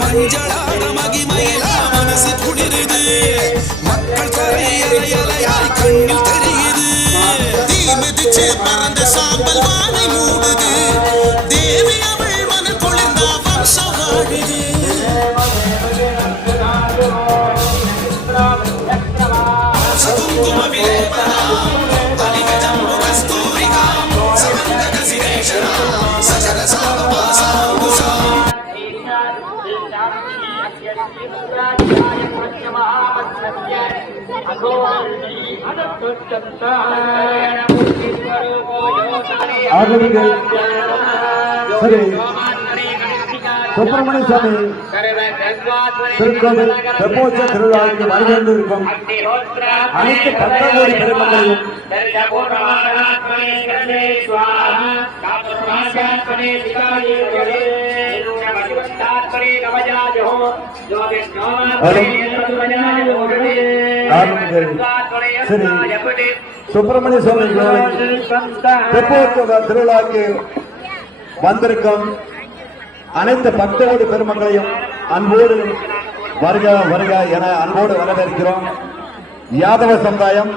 மஞ்சளாட மகிமையில மனசு குளிருது மக்கள் கரை அலையலையாய் கண்ணில் தெரியுது தீ மிதிச்சு பறந்த சாம்பல் வானை மூடுது தேவி அவள் மனம் குளிர்ந்த வம்சம் வாழுது சுப்பிரமணிய சுவாமி திருக்கோவில் தெப்போற்ச திருவிழாவுக்கு வரவேண்டிருக்கும் அனைத்து 10 கோடி பெருமக்களையும் சுப்பிரமணிய சுவாமி தெப்போற்சவ திருவிழாவுக்கு வந்திருக்கும் அனைத்து 10 கோடி பெருமக்களையும் அன்போடு வருக வருக என அன்போடு வரவேற்கிறோம். யாதவ சமுதாயம்